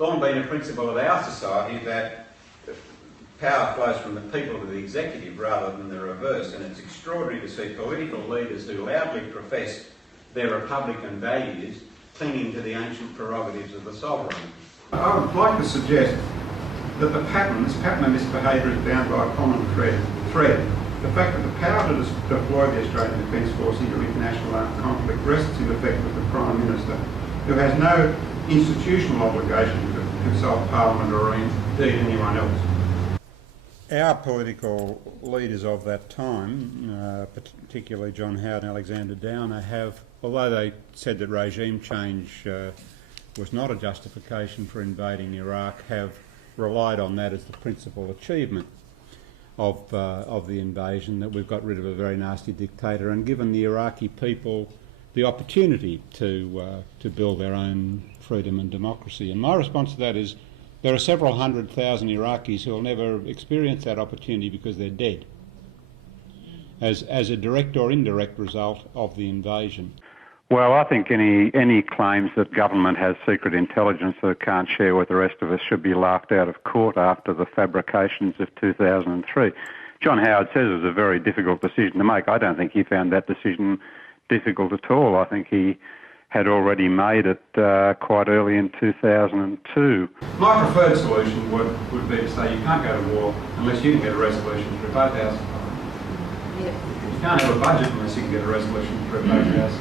long been a principle of our society that power flows from the people to the executive rather than the reverse, and it's extraordinary to see political leaders who loudly profess their republican values clinging to the ancient prerogatives of the sovereign. I would like to suggest that this pattern of misbehaviour is bound by a common thread. The fact that the power to deploy the Australian Defence Force into international armed conflict rests in effect with the Prime Minister, who has no institutional obligation to consult Parliament or indeed anyone else. Our political leaders of that time, particularly John Howard and Alexander Downer, have, although they said that regime change was not a justification for invading Iraq, have relied on that as the principal achievement of the invasion, that we've got rid of a very nasty dictator and given the Iraqi people the opportunity to build their own freedom and democracy. And my response to that is there are several 100,000 Iraqis who will never experience that opportunity because they're dead, as a direct or indirect result of the invasion. Well, I think any claims that government has secret intelligence that it can't share with the rest of us should be laughed out of court after the fabrications of 2003. John Howard says it was a very difficult decision to make. I don't think he found that decision difficult at all. I think he had already made it quite early in 2002. My preferred solution would be to say you can't go to war unless you can get a resolution through both houses. You can't have a budget unless you can get a resolution through both houses.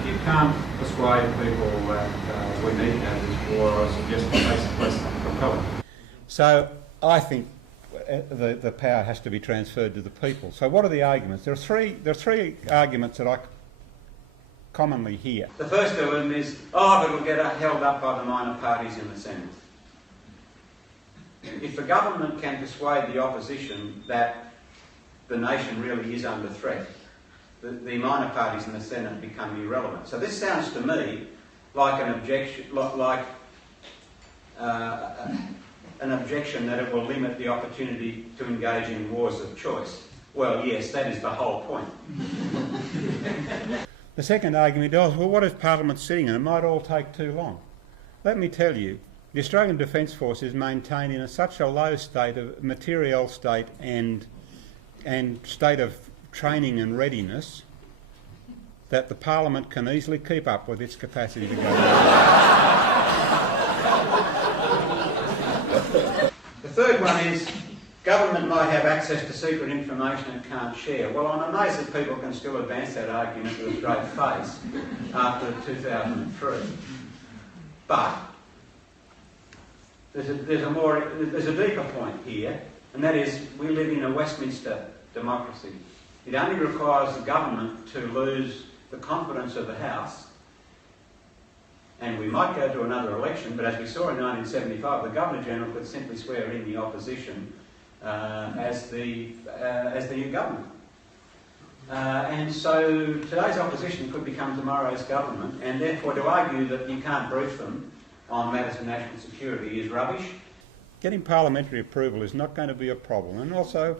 If you can't persuade people that we need to have this war, I suggest it makes it less compelling. So I think the power has to be transferred to the people. So what are the arguments? There are three arguments that I commonly hear. The first of them is, it'll get held up by the minor parties in the Senate. If the government can persuade the opposition that the nation really is under threat, the minor parties in the Senate become irrelevant. So this sounds to me like an objection, an objection that it will limit the opportunity to engage in wars of choice. Well, yes, that is the whole point. The second argument is, well, what if Parliament's sitting and it might all take too long? Let me tell you, the Australian Defence Force is maintained in such a low state of material state and state of training and readiness that the Parliament can easily keep up with its capacity to go. The third one is government might have access to secret information it can't share. Well, I'm amazed that people can still advance that argument with a straight face after 2003. But there's a deeper point here, and that is we live in a Westminster democracy. It only requires the government to lose the confidence of the House, and we might go to another election, but as we saw in 1975, the Governor-General could simply swear in the opposition as the new government. And so today's opposition could become tomorrow's government, and therefore to argue that you can't brief them on matters of national security is rubbish. Getting parliamentary approval is not going to be a problem, and also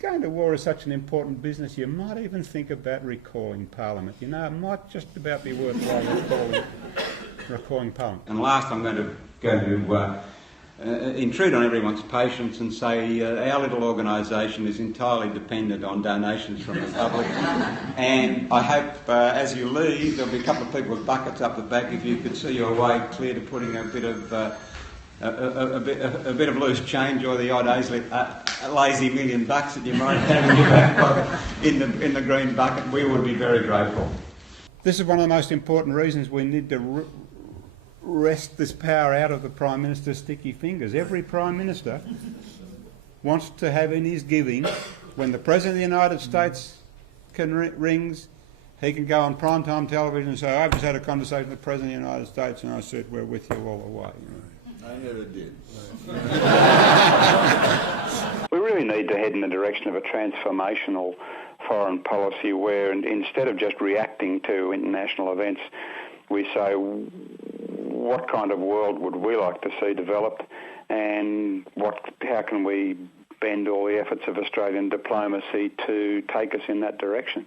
going to war is such an important business, you might even think about recalling Parliament. You know, it might just about be worthwhile recalling Parliament. And last, I'm going to intrude on everyone's patience and say our little organisation is entirely dependent on donations from the public, and I hope as you leave there'll be a couple of people with buckets up the back if you could see your way clear to putting a bit of a bit of loose change or the odd lazy $1 million that you might have in your back pocket in the green bucket. We would be very grateful. This is one of the most important reasons we need to wrest this power out of the Prime Minister's sticky fingers. Every Prime Minister wants to have in his giving, when the President of the United States rings, he can go on primetime television and say, I've just had a conversation with the President of the United States and I said, we're with you all the way. I never did. We really need to head in the direction of a transformational foreign policy where instead of just reacting to international events, we say, what kind of world would we like to see developed, and how can we bend all the efforts of Australian diplomacy to take us in that direction?